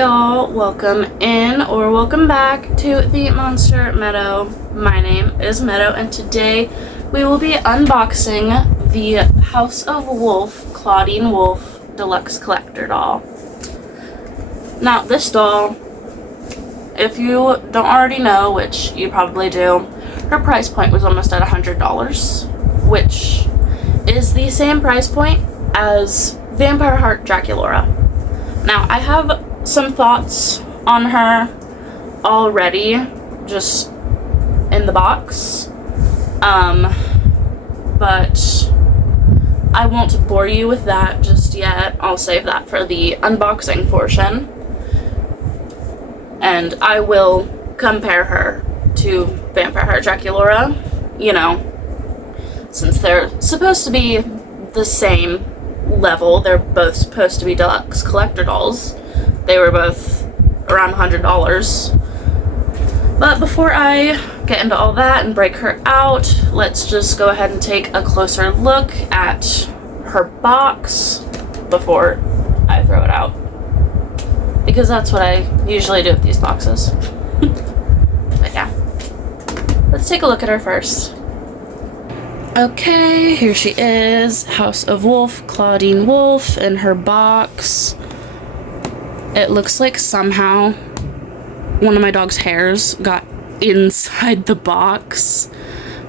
y'all, welcome in or welcome back to the Monster Meadow. My name is Meadow and today we will be unboxing the House of Wolf Clawdeen Wolf Deluxe Collector doll. Now this doll, if you don't already know, which you probably do, her price point was almost at $100, which is the same price point as Vampire Heart Draculaura. Now, I have some thoughts on her already, just in the box, but I won't bore you with that just yet. I'll save that for the unboxing portion, and I will compare her to Vampire Heart Draculaura, you know, since they're supposed to be the same level. They're both supposed to be deluxe collector dolls. They were both around $100. But before I get into all that and break her out, let's just go ahead and take a closer look at her box before I throw it out, because that's what I usually do with these boxes. But yeah, let's take a look at her first. Okay, here she is, House of Wolf, Clawdeen Wolf in her box. It looks like somehow one of my dog's hairs got inside the box.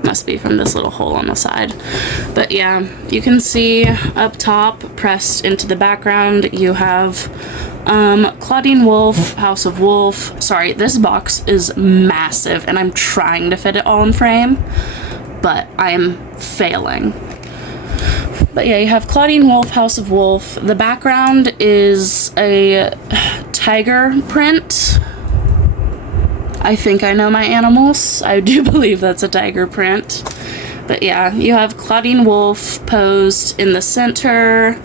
Must be from this little hole on the side. But yeah, you can see up top, pressed into the background, you have Clawdeen Wolf, House of Wolf. Sorry, this box is massive and I'm trying to fit it all in frame, but I am failing. But yeah, you have Clawdeen Wolf, House of Wolf. The background is a tiger print. I think I know my animals. I do believe that's a tiger print. But yeah, you have Clawdeen Wolf posed in the center.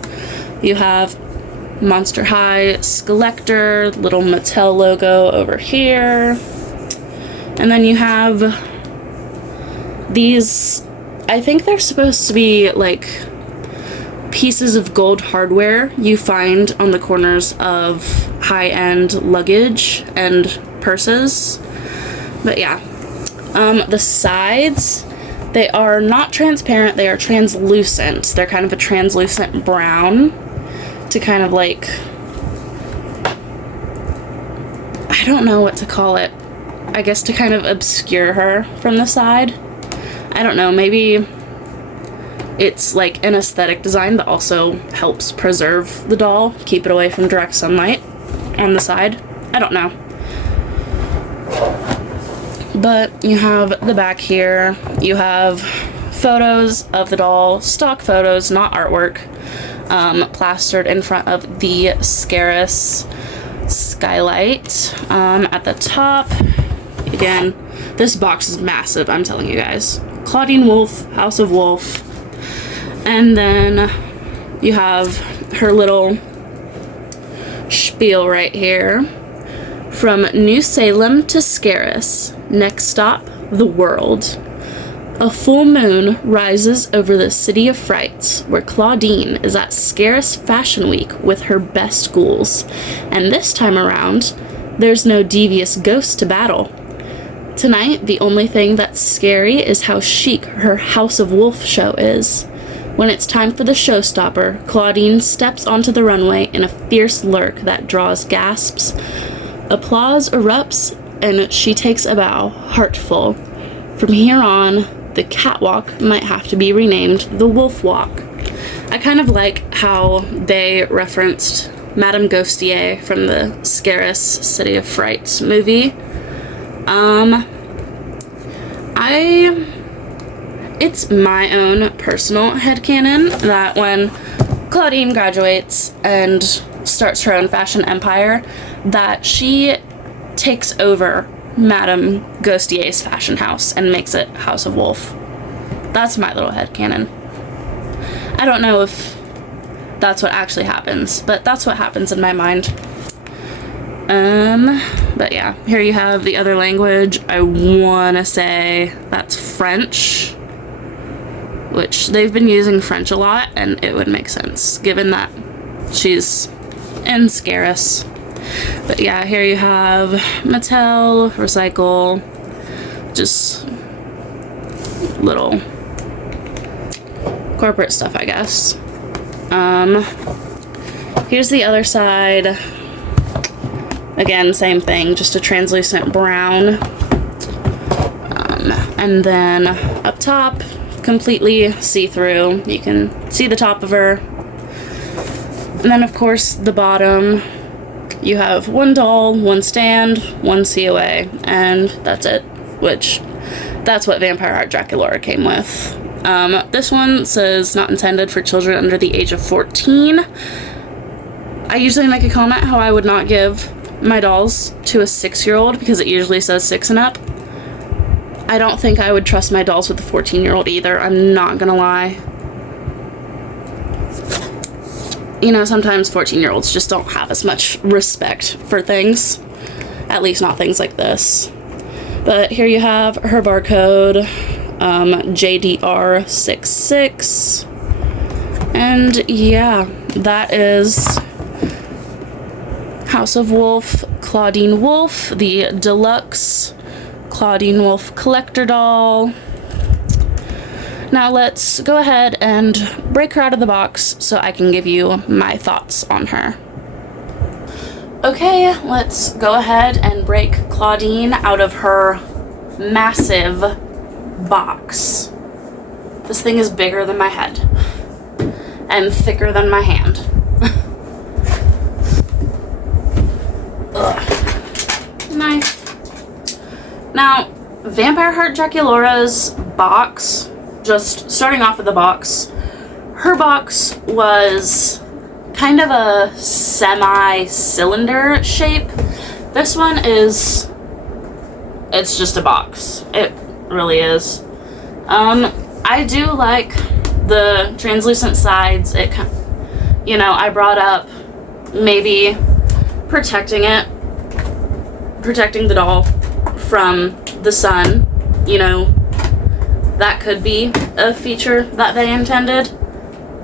You have Monster High Skeletor, little Mattel logo over here. And then you have these, I think they're supposed to be like pieces of gold hardware you find on the corners of high-end luggage and purses. But yeah, the sides, they are not transparent, they are translucent. They're kind of a translucent brown to kind of like, I don't know what to call it, I guess to kind of obscure her from the side. I don't know, maybe it's like an aesthetic design that also helps preserve the doll, keep it away from direct sunlight on the side. I don't know. But you have the back here. You have photos of the doll, stock photos, not artwork, plastered in front of the Scarus skylight. At the top, again, this box is massive, I'm telling you guys. Clawdeen Wolf, House of Wolf. And then you have her little spiel right here. From New Salem to Scarus, next stop, the world. A full moon rises over the city of frights, where Clawdeen is at Scarus Fashion Week with her best ghouls. And this time around, there's no devious ghost to battle. Tonight, the only thing that's scary is how chic her House of Wolf show is. When it's time for the showstopper, Clawdeen steps onto the runway in a fierce lurk that draws gasps. Applause erupts, and she takes a bow, heartful. From here on, the catwalk might have to be renamed the Wolf Walk. I kind of like how they referenced Madame Ghostier from the Scarus City of Frights movie. It's my own personal headcanon that when Clawdeen graduates and starts her own fashion empire, that she takes over Madame Ghostier's fashion house and makes it House of Wolf. That's my little headcanon. I don't know if that's what actually happens, but that's what happens in my mind. But yeah, here you have the other language. I wanna say that's French, which they've been using French a lot, and it would make sense given that she's in Scarus. But yeah, here you have Mattel, Recycle, just little corporate stuff, I guess. Here's the other side. Again, same thing, just a translucent brown. And then up top, completely see-through. You can see the top of her. And then, of course, the bottom, you have one doll, one stand, one COA, and that's it, which that's what Vampire Heart Draculaura came with. This one says not intended for children under the age of 14. I usually make a comment how I would not give my dolls to a 6-year-old because it usually says 6 and up. I don't think I would trust my dolls with a 14-year-old either, I'm not gonna lie. You know, sometimes 14-year-olds just don't have as much respect for things. At least not things like this. But here you have her barcode, JDR66. And yeah, that is House of Wolf, Clawdeen Wolf, the deluxe Clawdeen Wolf collector doll. Now let's go ahead and break her out of the box so I can give you my thoughts on her. Okay, let's go ahead and break Clawdeen out of her massive box. This thing is bigger than my head and thicker than my hand. Ugh. Nice. Now, Vampire Heart Draculaura's box, just starting off with the box, her box was kind of a semi-cylinder shape. This one is, it's just a box. It really is. I do like the translucent sides. It, you know, I brought up maybe protecting the doll from the sun, you know, that could be a feature that they intended.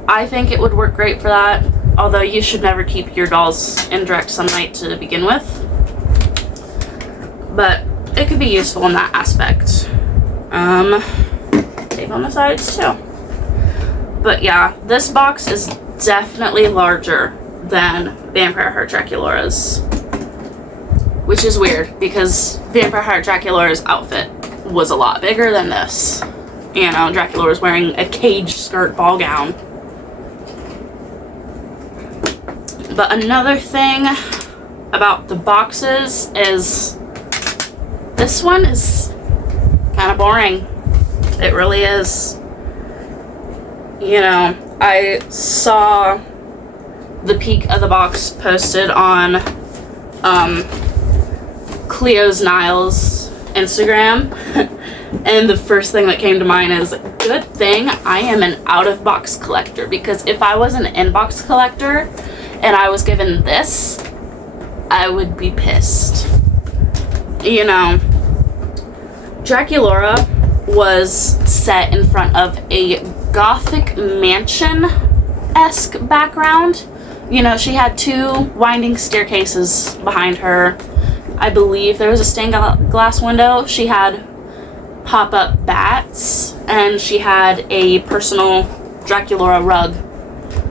I think it would work great for that, although you should never keep your dolls in direct sunlight to begin with. But it could be useful in that aspect. Tape on the sides too. But yeah, this box is definitely larger than Vampire Heart Draculaura's, which is weird because Vampire Heart Draculaura's outfit was a lot bigger than this. You know, Draculaura was wearing a cage skirt ball gown. But another thing about the boxes is this one is kind of boring. It really is. You know, I saw the peak of the box posted on Cleo's Niles Instagram, and the first thing that came to mind is, good thing I am an out-of-box collector, because if I was an in-box collector and I was given this, I would be pissed. You know, Draculaura was set in front of a Gothic mansion-esque background. You know, she had 2 winding staircases behind her. I believe there was a stained glass window. She had pop-up bats, and she had a personal Draculaura rug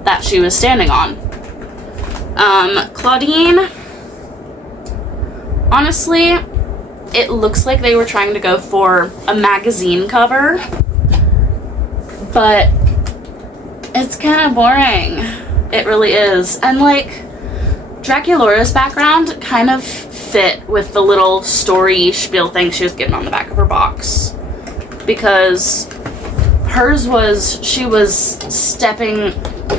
that she was standing on. Clawdeen, honestly, it looks like they were trying to go for a magazine cover, but it's kind of boring. It really is. And like, Draculaura's background kind of fit with the little story spiel thing she was given on the back of her box, because hers was, she was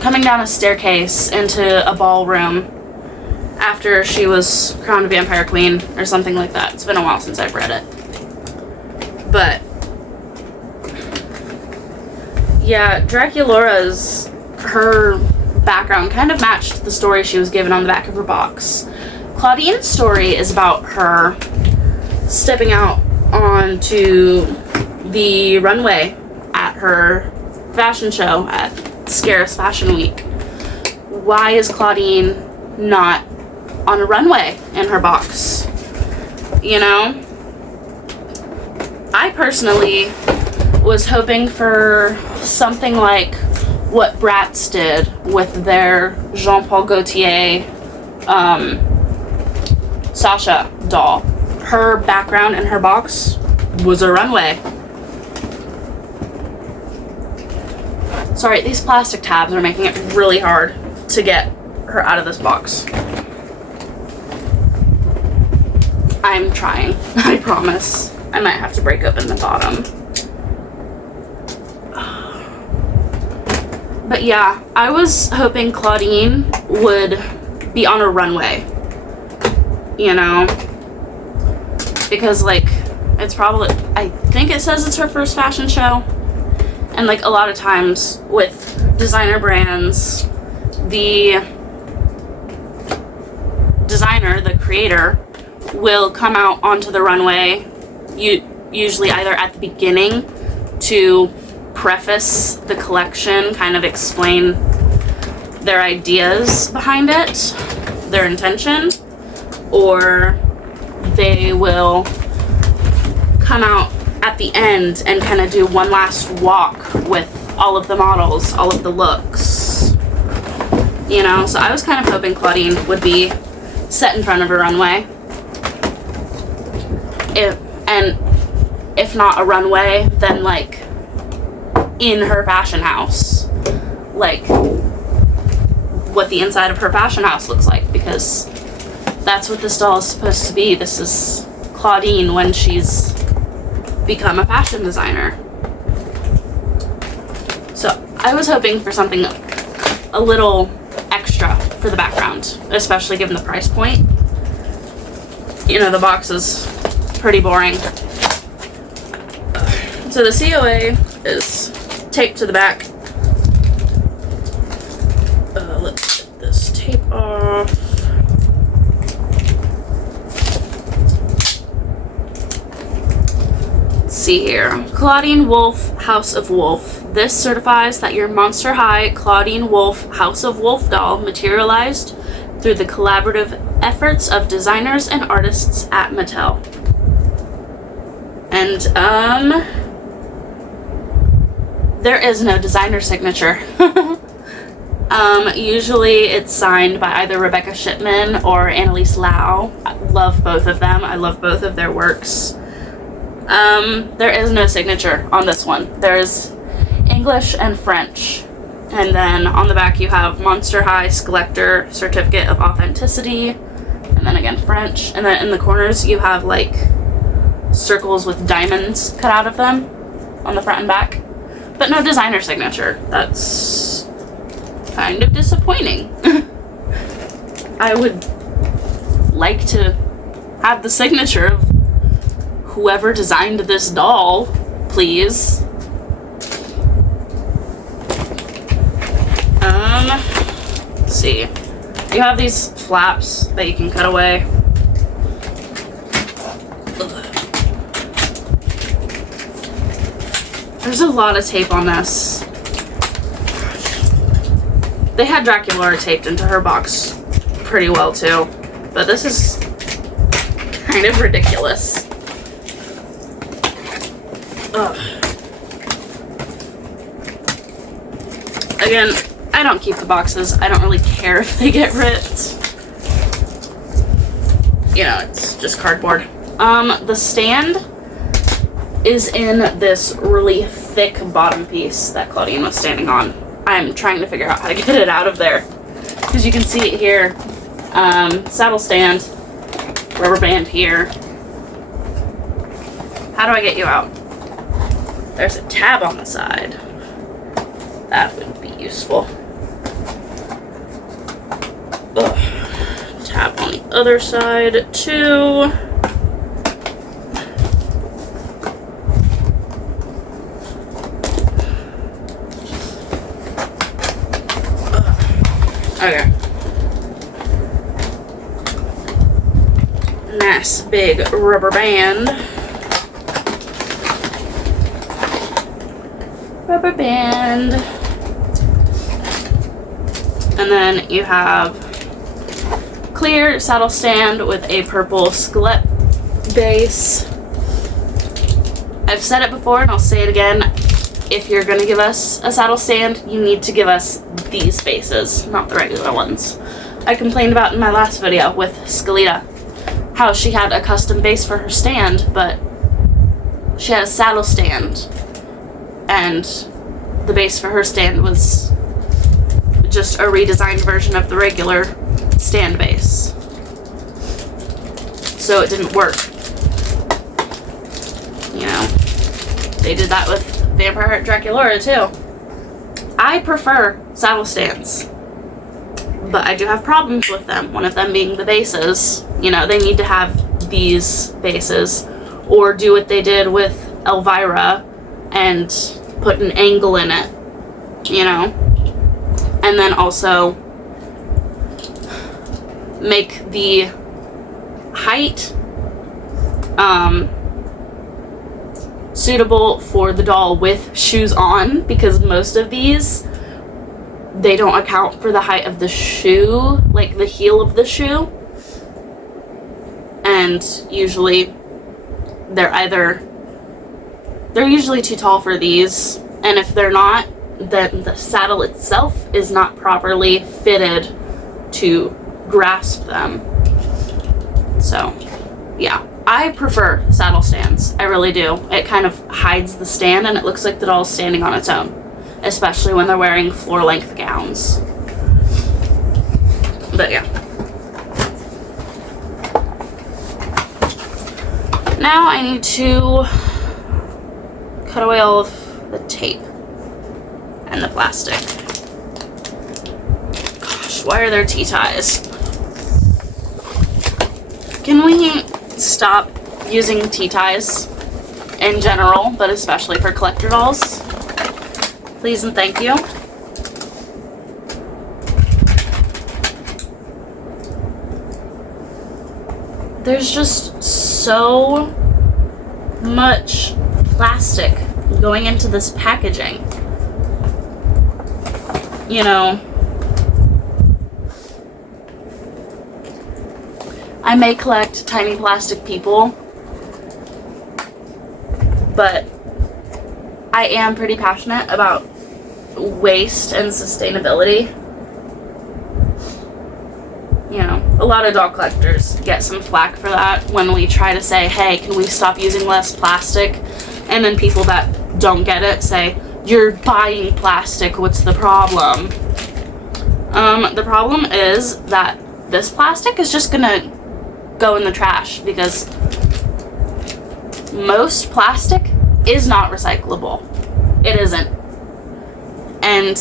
coming down a staircase into a ballroom after she was crowned Vampire Queen or something like that. It's been a while since I've read it. But yeah, Draculaura's, her background kind of matched the story she was given on the back of her box. Clawdeen's story is about her stepping out onto the runway at her fashion show at Scaris Fashion Week. Why is Clawdeen not on a runway in her box. You know? I personally was hoping for something like what Bratz did with their Jean Paul Gaultier Sasha doll. Her background in her box was a runway. Sorry, these plastic tabs are making it really hard to get her out of this box. I'm trying, I promise. I might have to break open the bottom. But yeah, I was hoping Clawdeen would be on a runway. You know? Because, like, it's probably, I think it says it's her first fashion show. And, like, a lot of times with designer brands, the designer, the creator, will come out onto the runway, usually either at the beginning to preface the collection, kind of explain their ideas behind it, their intention, or they will come out at the end and kind of do one last walk with all of the models, all of the looks, you know. So I was kind of hoping Clawdeen would be set in front of a runway, if not a runway, then like in her fashion house, like what the inside of her fashion house looks like, because that's what this doll is supposed to be. This is Clawdeen when she's become a fashion designer. So I was hoping for something a little extra for the background, especially given the price point. You know, the box is pretty boring. So the COA is taped to the back. Let's get this tape off. Let's see here. Clawdeen Wolf, House of Wolf. This certifies that your Monster High Clawdeen Wolf House of Wolf doll materialized through the collaborative efforts of designers and artists at Mattel. And, there is no designer signature. Usually it's signed by either Rebecca Shipman or Annalise Lau. I love both of them. I love both of their works. There is no signature on this one. There's English and French. And then on the back you have Monster High Collector Certificate of Authenticity. And then again French. And then in the corners you have like circles with diamonds cut out of them on the front and back. But no designer signature. That's kind of disappointing. I would like to have the signature of whoever designed this doll, please. Let's see. You have these flaps that you can cut away. There's a lot of tape on this. They had Draculaura taped into her box pretty well too, but this is kind of ridiculous. Ugh. Again, I don't keep the boxes. I don't really care if they get ripped. You know, it's just cardboard. The stand is in this really thick bottom piece that Clawdeen was standing on. I'm trying to figure out how to get it out of there, because you can see it here. Saddle stand, rubber band here. How do I get you out? There's a tab on the side. That would be useful. Ugh. Tab on the other side too. Okay. Nice big rubber band. Rubber band. And then you have clear saddle stand with a purple skillet base. I've said it before and I'll say it again. If you're going to give us a saddle stand, you need to give us these bases, not the regular ones. I complained about in my last video with Skelita how she had a custom base for her stand, but she had a saddle stand, and the base for her stand was just a redesigned version of the regular stand base. So it didn't work. You know, they did that with Vampire Heart Draculaura too. I prefer saddle stands, but I do have problems with them. One of them being the bases. You know, they need to have these bases, or do what they did with Elvira and put an angle in it, you know, and then also make the height suitable for the doll with shoes on, because most of these, they don't account for the height of the shoe, like the heel of the shoe, and usually they're usually too tall for these, and if they're not, then the saddle itself is not properly fitted to grasp them. So yeah, I prefer saddle stands. I really do. It kind of hides the stand and it looks like the doll's standing on its own, especially when they're wearing floor-length gowns. But yeah. Now I need to cut away all of the tape and the plastic. Gosh, why are there T-ties? Can we stop using T-ties in general, but especially for collector dolls? Please and thank you. There's just so much plastic going into this packaging. You know, I may collect tiny plastic people, but I am pretty passionate about waste and sustainability. You know, a lot of doll collectors get some flack for that when we try to say, hey, can we stop using less plastic? And then people that don't get it say, you're buying plastic, what's the problem? The problem is that this plastic is just gonna go in the trash, because most plastic is not recyclable. It isn't. And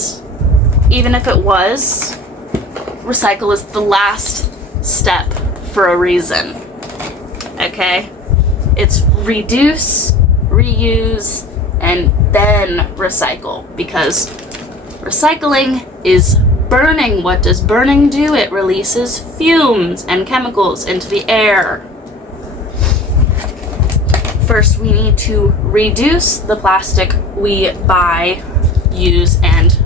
even if it was, recycle is the last step for a reason. Okay? It's reduce, reuse, and then recycle, because recycling is burning. What does burning do? It releases fumes and chemicals into the air. First, we need to reduce the plastic we buy, use, and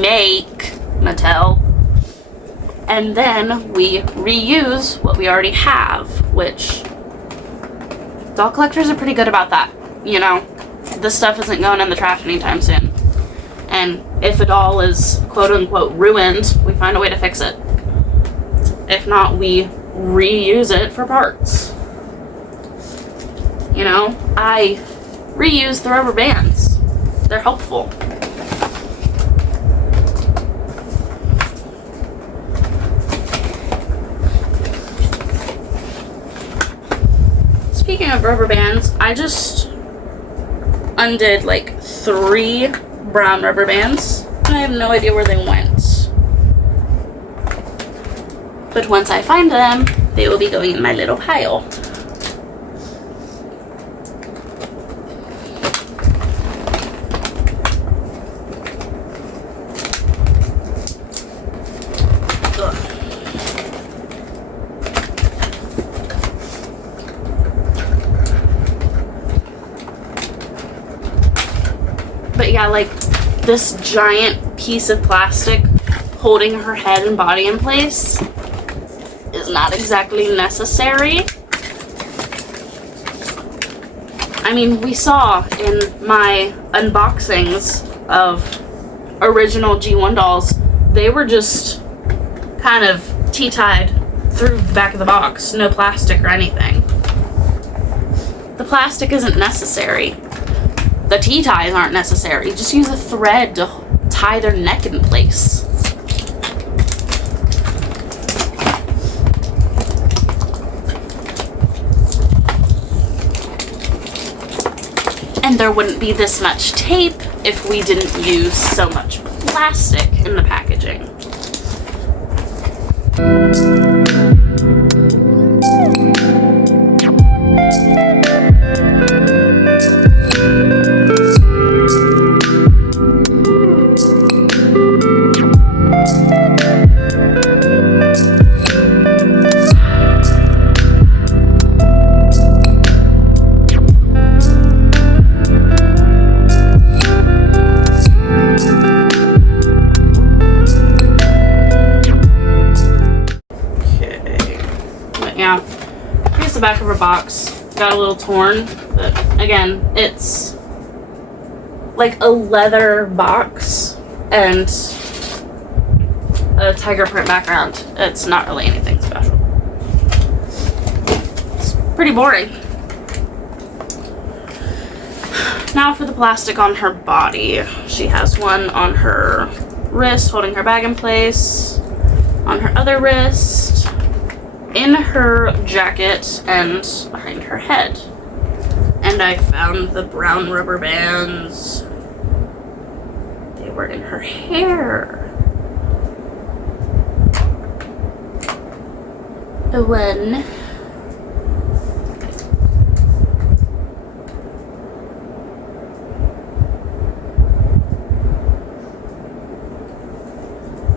make, Mattel, and then we reuse what we already have, which doll collectors are pretty good about that. You know, this stuff isn't going in the trash anytime soon. And if a doll is quote-unquote ruined, we find a way to fix it. If not, we reuse it for parts. You know, I reuse the rubber bands. They're helpful. Speaking of rubber bands, I just undid like 3 brown rubber bands, and I have no idea where they went. But once I find them, they will be going in my little pile. But yeah, like this giant piece of plastic holding her head and body in place is is not exactly necessary. I mean, we saw in my unboxings of original G1 dolls, they were just kind of tea-tied through the back of the box. No plastic or anything. The plastic isn't necessary. The tea ties aren't necessary. Just use a thread to tie their neck in place. And there wouldn't be this much tape if we didn't use so much plastic in the packaging. Yeah, here's the back of her box. Got a little torn, but again, it's like a leather box and a tiger print background. It's not really anything special. It's pretty boring. Now for the plastic on her body. She has one on her wrist holding her bag in place, on her other wrist, in her jacket, and behind her head. And I found the brown rubber bands. They were in her hair. A one.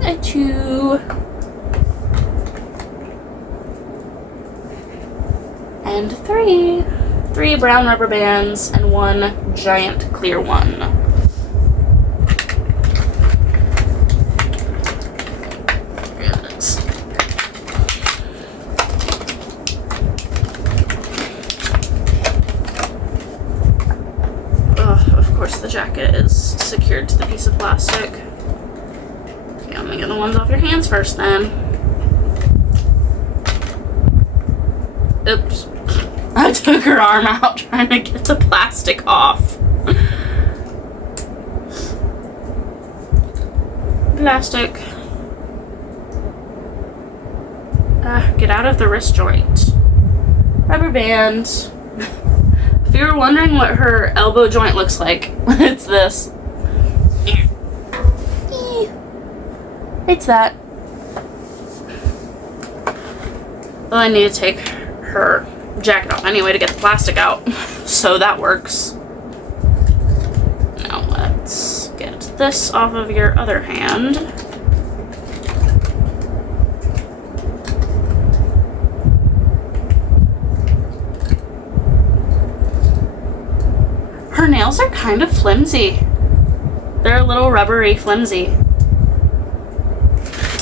A two. And three. 3 brown rubber bands and 1 giant clear one. Here it is. Oh, of course the jacket is secured to the piece of plastic. Okay, I'm gonna get the ones off your hands first then. Oops. I took her arm out trying to get the plastic off. Plastic. Get out of the wrist joint. Rubber band. If you were wondering what her elbow joint looks like, it's this. It's that. Well, I need to take her jacket off anyway to get the plastic out, so that works. Now let's get this off of your other hand. Her nails are kind of flimsy. They're a little rubbery flimsy.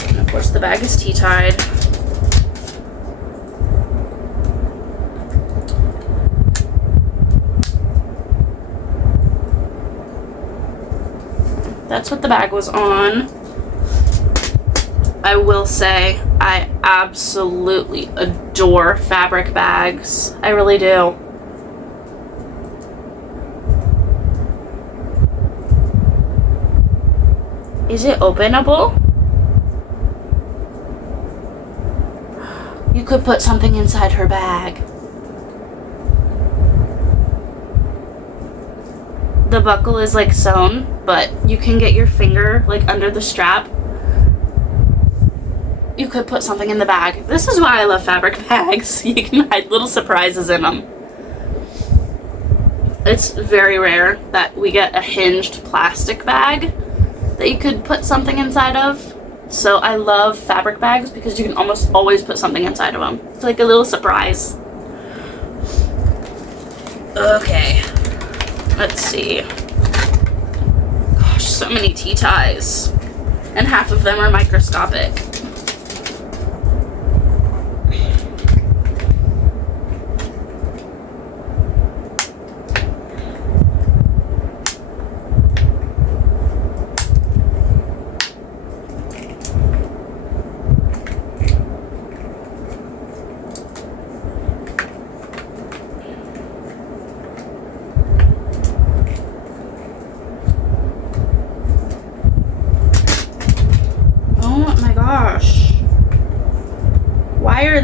And of course the bag is tea-tied. That's what the bag was on. I will say, I absolutely adore fabric bags. I really do. Is it openable? You could put something inside her bag. The buckle is like sewn, but you can get your finger like under the strap. You could put something in the bag. This is why I love fabric bags. You can hide little surprises in them. It's very rare that we get a hinged plastic bag that you could put something inside of. So I love fabric bags because you can almost always put something inside of them. It's like a little surprise. Okay. Let's see. Gosh, so many tea ties. And half of them are microscopic.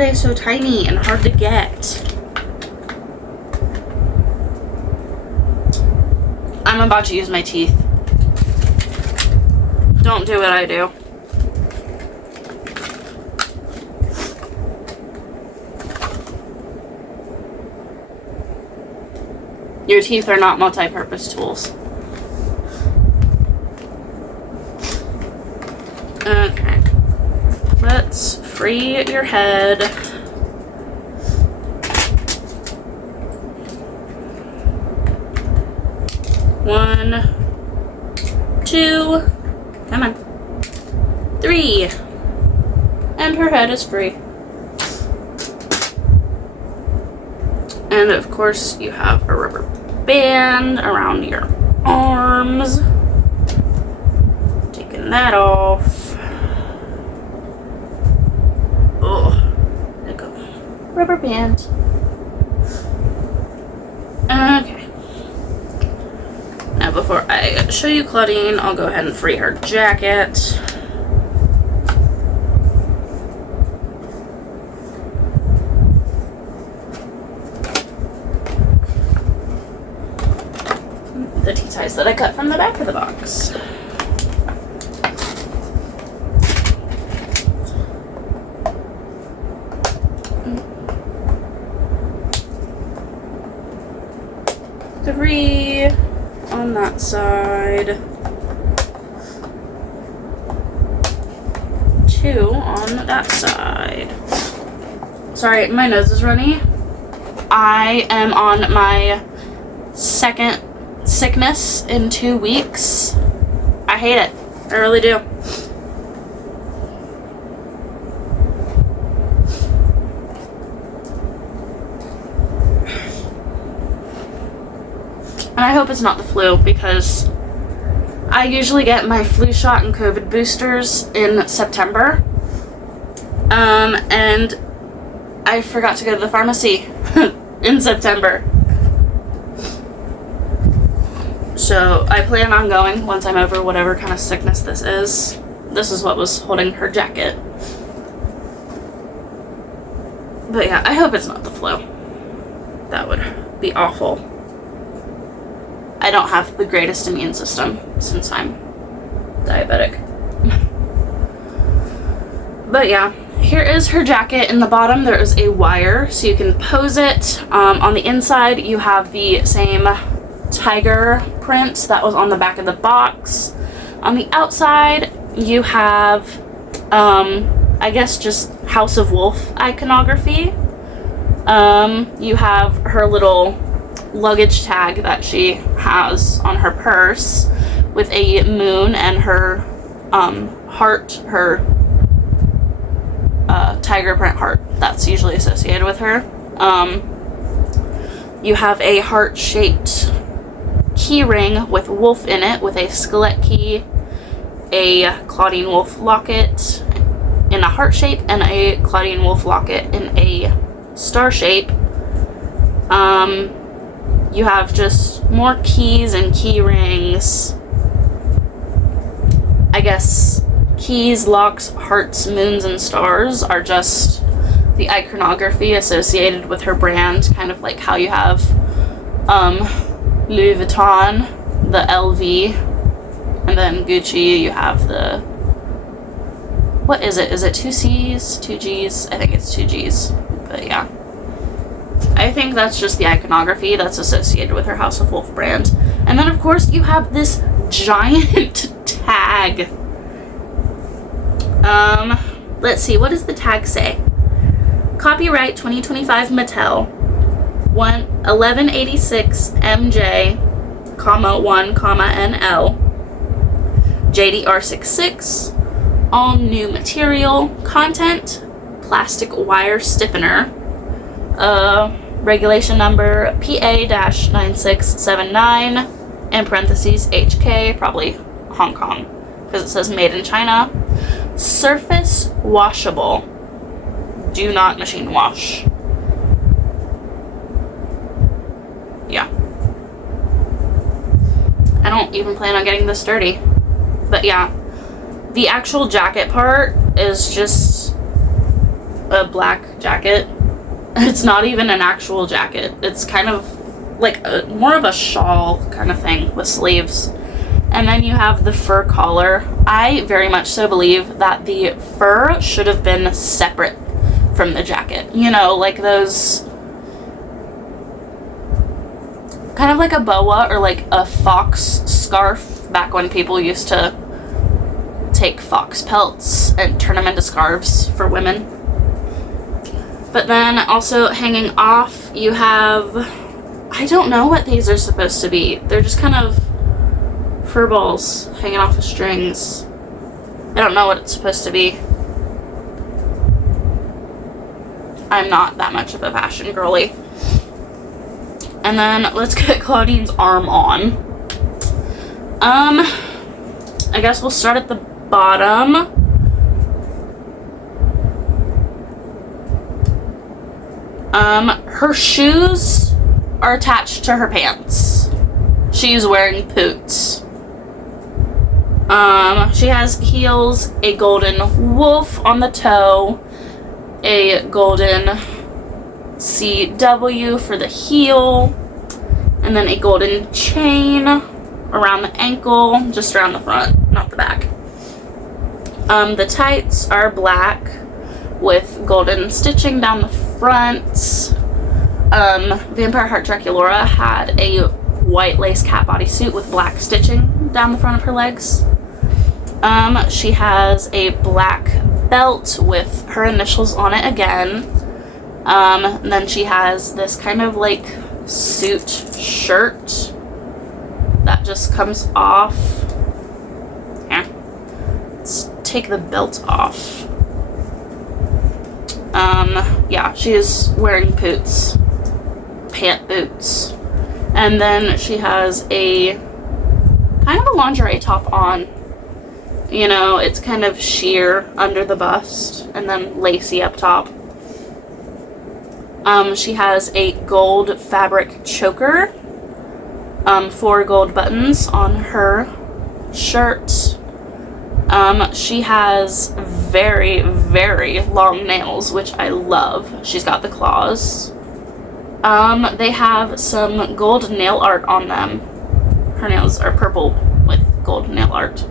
they so tiny and hard to get? I'm about to use my teeth. Don't do what I do. Your teeth are not multi-purpose tools. Okay. Let's free your head. One, two, come on, 3, and her head is free. And of course you have a rubber band around your arms. Taking that off. Oh, there you go. Rubber band. Okay. Now before I show you Clawdeen, I'll go ahead and free her jacket. The tea ties that I cut from the back of the box. Three on that side. 2 on that side. Sorry, my nose is runny. I am on my second sickness in 2 weeks. I hate it. I really do. And I hope it's not the flu, because I usually get my flu shot and COVID boosters in September. And I forgot to go to the pharmacy in September. So I plan on going once I'm over whatever kind of sickness this is. This is what was holding her jacket. But yeah, I hope it's not the flu. That would be awful. I don't have the greatest immune system since I'm diabetic. But yeah, here is her jacket. In the bottom there is a wire so you can pose it. On the inside you have the same tiger print that was on the back of the box. On the outside you have I guess just House of Wolf iconography. You have her little luggage tag that she has on her purse with a moon and her heart, her tiger print heart that's usually associated with her. You have a heart-shaped key ring with wolf in it, with a skillet key, a Clawdeen wolf locket in a heart shape, and a Clawdeen wolf locket in a star shape. You have just more keys and key rings. I guess keys, locks, hearts, moons, and stars are just the iconography associated with her brand, kind of like how you have Louis Vuitton, the LV, and then Gucci, you have the, what is it? Is it 2 C's, 2 G's? I think it's 2 G's, but yeah. I think that's just the iconography that's associated with her House of Wolf brand. And then of course you have this giant tag. Let's see, what does the tag say? Copyright 2025 Mattel 1186 MJ, 1, NL, JDR66, all new material, content, plastic wire stiffener, regulation number PA-9679, in parentheses HK, probably Hong Kong, because it says made in China. Surface washable. Do not machine wash. Yeah. I don't even plan on getting this dirty. But yeah, the actual jacket part is just a black jacket. It's not even an actual jacket. It's kind of like more of a shawl kind of thing with sleeves. And then you have the fur collar. I very much so believe that the fur should have been separate from the jacket. You know, like those, kind of like a boa or like a fox scarf back when people used to take fox pelts and turn them into scarves for women. But then also hanging off, you have, I don't know what these are supposed to be. They're just kind of fur balls hanging off of strings. I don't know what it's supposed to be. I'm not that much of a fashion girly. And then let's get Clawdeen's arm on. I guess we'll start at the bottom. Her shoes are attached to her pants. She's wearing boots. She has heels, a golden wolf on the toe, a golden CW for the heel, and then a golden chain around the ankle, just around the front, not the back. The tights are black with golden stitching down the front. Vampire Heart Draculaura had a white lace cap bodysuit with black stitching down the front of her legs. She has a black belt with her initials on it again. And then she has this kind of like suit shirt that just comes off. Yeah. Let's take the belt off. Yeah, she is wearing boots. Pant boots. And then she has a kind of a lingerie top on. You know, it's kind of sheer under the bust and then lacy up top. She has a gold fabric choker, 4 gold buttons on her shirt. She has very, very long nails, which I love. She's got the claws. They have some gold nail art on them. Her nails are purple with gold nail art.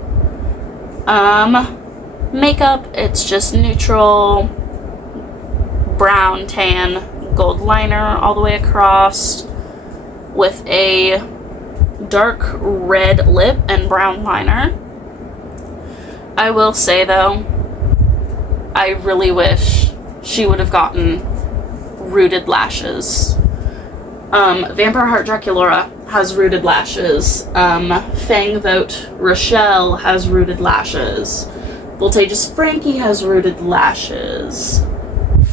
Makeup, it's just neutral, brown, tan, gold liner all the way across with a dark red lip and brown liner. I will say though, I really wish she would have gotten rooted lashes. Vampire Heart Draculaura has rooted lashes. Fang Vote Rochelle has rooted lashes. Voltageous Frankie has rooted lashes.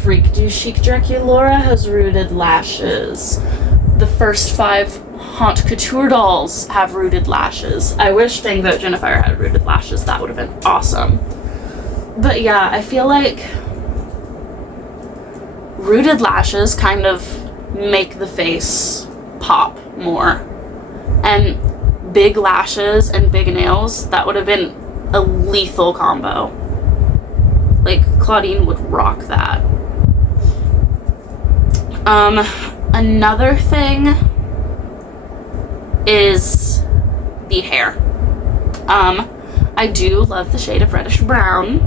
Freak Du Chic Draculaura has rooted lashes. The first 5 Haunt Couture dolls have rooted lashes. I wish Fang Vote Jennifer had rooted lashes. That would have been awesome. But yeah, I feel like rooted lashes kind of make the face pop more. And big lashes and big nails, that would have been a lethal combo. Like, Clawdeen would rock that. Another thing is the hair. I do love the shade of reddish brown.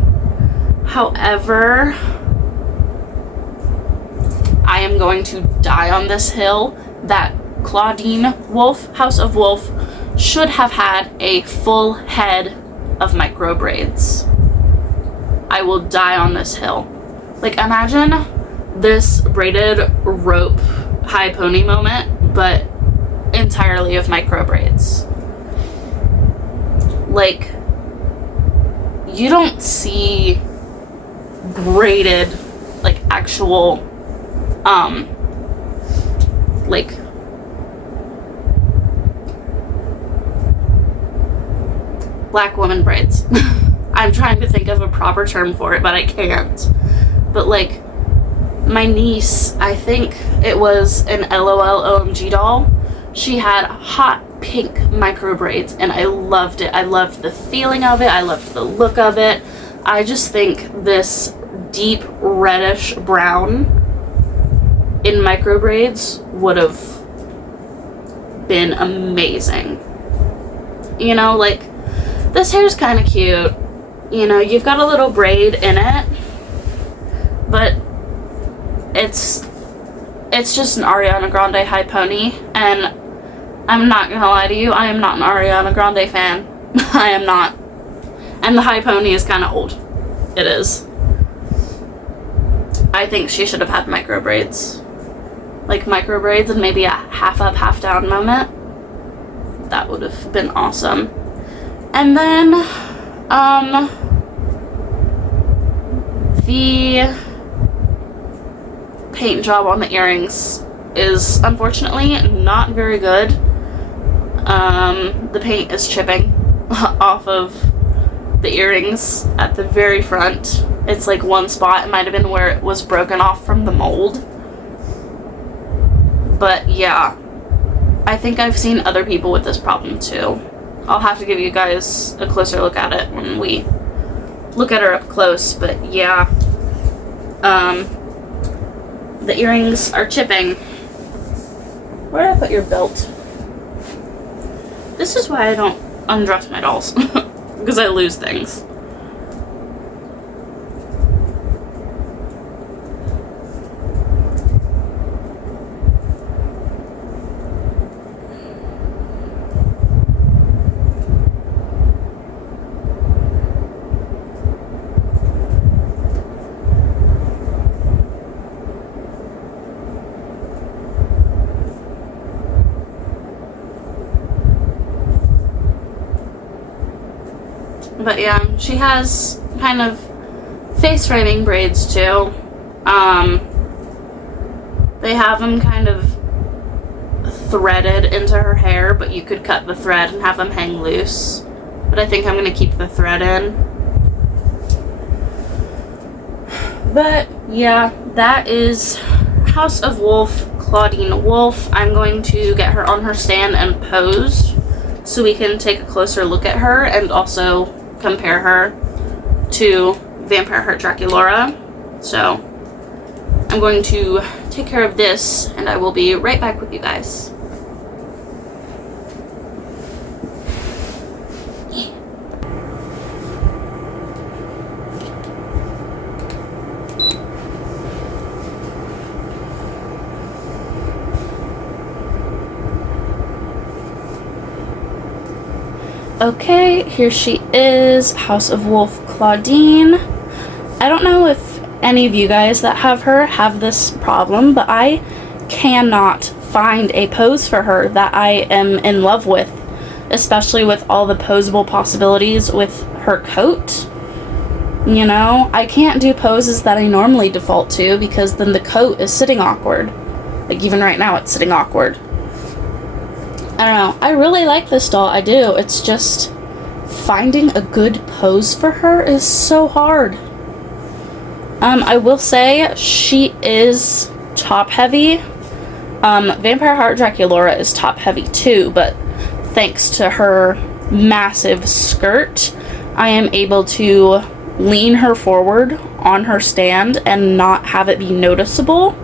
However, I am going to die on this hill that Clawdeen Wolf, House of Wolf, should have had a full head of micro braids. I will die on this hill. Like, imagine this braided rope high pony moment, but entirely of micro braids. Like, you don't see braided, like, actual, like, black woman braids. I'm trying to think of a proper term for it, but I can't. But, like, my niece, I think it was an LOL OMG doll. She had hot pink micro braids, and I loved it. I loved the feeling of it. I loved the look of it. I just think this deep reddish brown in micro braids would have been amazing. You know, like, this hair's kind of cute. You know, you've got a little braid in it, but it's just an Ariana Grande high pony, and I'm not gonna lie to you, I am not an Ariana Grande fan. I am not. And the high pony is kind of old. It is. I think she should have had micro braids. Like micro braids and maybe a half up, half down moment. That would have been awesome. And then, the paint job on the earrings is unfortunately not very good. The paint is chipping off of the earrings at the very front. It's like one spot. It might have been where it was broken off from the mold. But yeah, I think I've seen other people with this problem too. I'll have to give you guys a closer look at it when we look at her up close, but yeah. The earrings are chipping. Where did I put your belt? This is why I don't undress my dolls. Because I lose things. But yeah, she has kind of face framing braids too. They have them kind of threaded into her hair, but you could cut the thread and have them hang loose. But I think I'm going to keep the thread in. But yeah, that is House of Wolf, Clawdeen Wolf. I'm going to get her on her stand and pose so we can take a closer look at her and also compare her to Vampire Heart Draculaura. So I'm going to take care of this and I will be right back with you guys. Okay, here she is, House of Wolf Clawdeen. I don't know if any of you guys that have her have this problem, but I cannot find a pose for her that I am in love with, especially with all the posable possibilities with her coat. You know, I can't do poses that I normally default to because then the coat is sitting awkward. Like even right now it's sitting awkward. I don't know. I really like this doll. I do. It's just finding a good pose for her is so hard. I will say she is top heavy. Vampire Heart Draculaura is top heavy too, but thanks to her massive skirt, I am able to lean her forward on her stand and not have it be noticeable.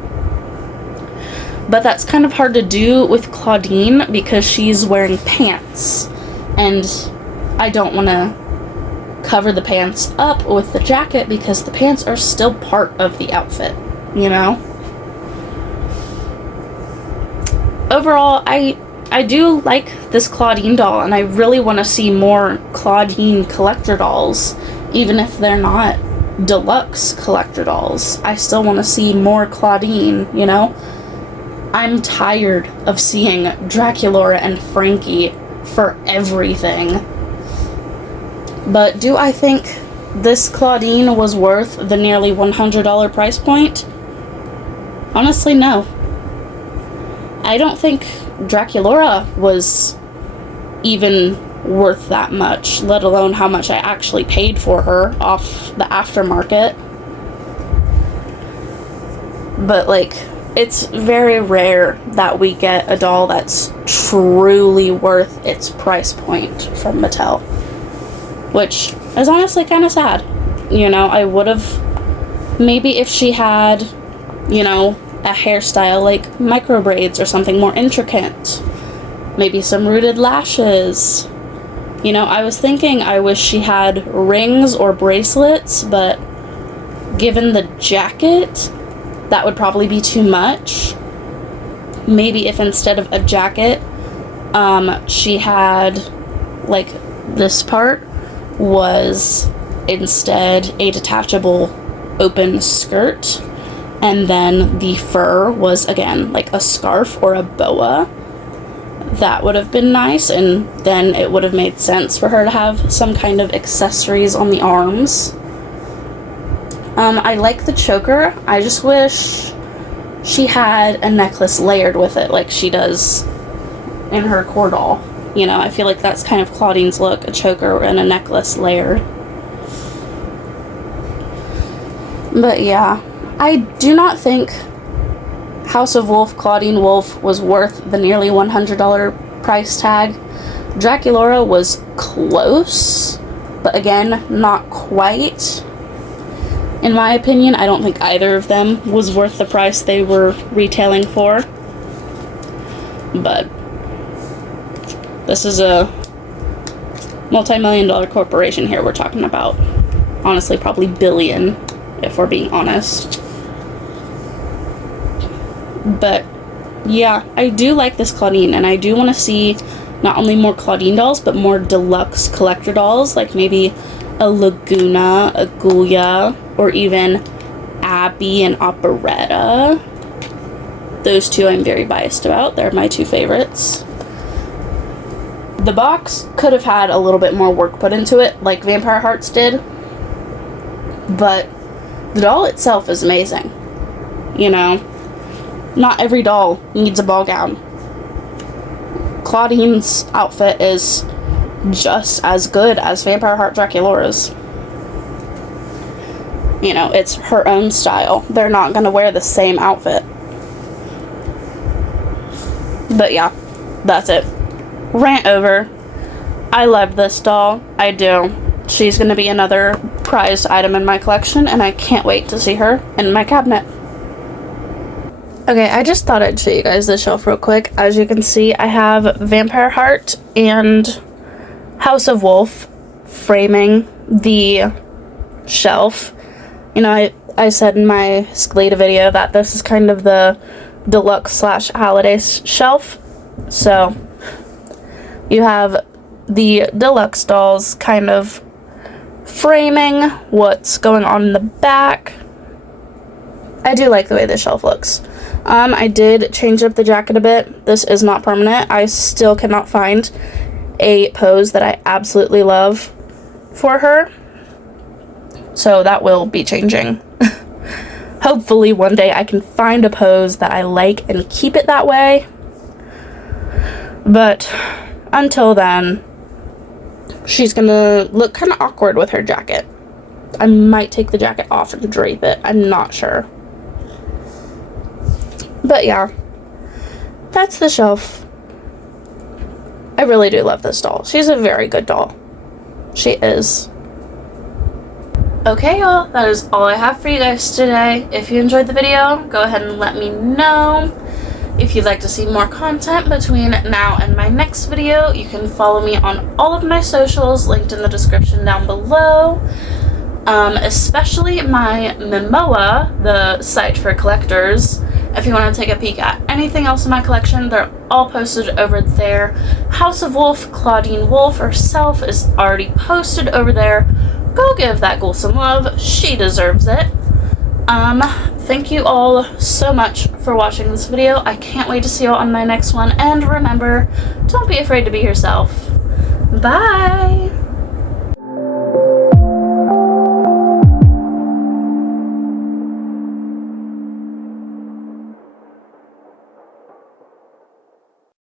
But that's kind of hard to do with Clawdeen because she's wearing pants. And I don't want to cover the pants up with the jacket because the pants are still part of the outfit, you know? Overall, I do like this Clawdeen doll, and I really want to see more Clawdeen collector dolls, even if they're not deluxe collector dolls. I still want to see more Clawdeen, you know? I'm tired of seeing Draculaura and Frankie for everything. But do I think this Clawdeen was worth the nearly $100 price point? Honestly, no. I don't think Draculaura was even worth that much, let alone how much I actually paid for her off the aftermarket. But, like, it's very rare that we get a doll that's truly worth its price point from Mattel. Which is honestly kind of sad. You know, I would have Maybe if she had, you know, a hairstyle like micro braids or something more intricate. Maybe some rooted lashes. You know, I was thinking I wish she had rings or bracelets, but given the jacket, that would probably be too much. Maybe if instead of a jacket, she had, like, this part was instead a detachable open skirt, and then the fur was, again, like a scarf or a boa. That would have been nice, and then it would have made sense for her to have some kind of accessories on the arms. I like the choker. I just wish she had a necklace layered with it like she does in her core doll. You know, I feel like that's kind of Clawdeen's look, a choker and a necklace layered. But yeah, I do not think House of Wolf Clawdeen Wolf was worth the nearly $100 price tag. Draculaura was close, but again, not quite. In my opinion, I don't think either of them was worth the price they were retailing for. But this is a multi-million-dollar corporation here we're talking about. Honestly, probably billion, if we're being honest. But yeah, I do like this Clawdeen, and I do want to see not only more Clawdeen dolls, but more deluxe collector dolls, like maybe a Laguna, a Guya, or even Abby and Operetta. Those two I'm very biased about. They're my two favorites. The box could have had a little bit more work put into it, like Vampire Hearts did, but the doll itself is amazing. You know, not every doll needs a ball gown. Clawdeen's outfit is just as good as Vampire Heart Draculaura's. You know, it's her own style. They're not gonna wear the same outfit. But yeah, that's it. Rant over. I love this doll. I do. She's gonna be another prized item in my collection, and I can't wait to see her in my cabinet. Okay, I just thought I'd show you guys the shelf real quick. As you can see, I have Vampire Heart and House of Wolf framing the shelf. You know, I said in my Skeleta video that this is kind of the deluxe / holiday shelf. So you have the deluxe dolls kind of framing what's going on in the back. I do like the way this shelf looks. I did change up the jacket a bit. This is not permanent. I still cannot find a pose that I absolutely love for her. So that will be changing. Hopefully one day I can find a pose that I like and keep it that way. But until then, she's gonna look kind of awkward with her jacket. I might take the jacket off and drape it. I'm not sure. But yeah, that's the shelf. I really do love this doll. She's a very good doll. She is. Okay, y'all, that is all I have for you guys today. If you enjoyed the video, go ahead and let me know. If you'd like to see more content between now and my next video, you can follow me on all of my socials linked in the description down below. Especially my Memoa, the site for collectors. If you want to take a peek at anything else in my collection, they're all posted over there. House of Wolf, Clawdeen Wolf herself is already posted over there. Go give that ghoul some love. She deserves it. Thank you all so much for watching this video. I can't wait to see you all on my next one. And remember, don't be afraid to be yourself. Bye!